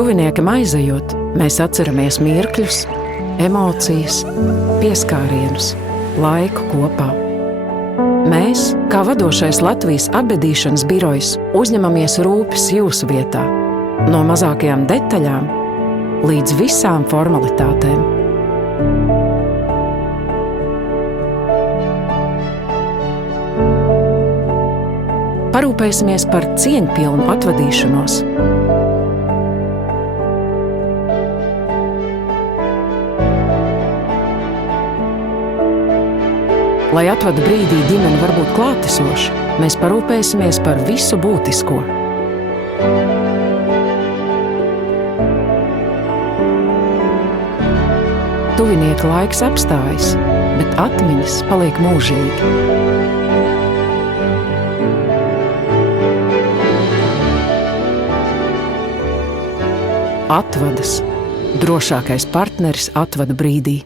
Tuviniekam aizejot, mēs atceramies mirkļus, emocijas, pieskārienus, laiku kopā. Mēs, kā vadošais Latvijas apbedīšanas birojs, uzņemamies rūpes jūsu vietā, no mazākajām detaļām līdz visām formalitātēm. Parūpēsimies par cieņpilnu atvadīšanos. Lai atvada brīdī ģimene var būt klātesoša, mēs parūpēsimies par visu būtisko. Tuvinieka laiks apstājas, bet atmiņas paliek mūžīgi. Atvadas. Drošākais partneris atvada brīdī.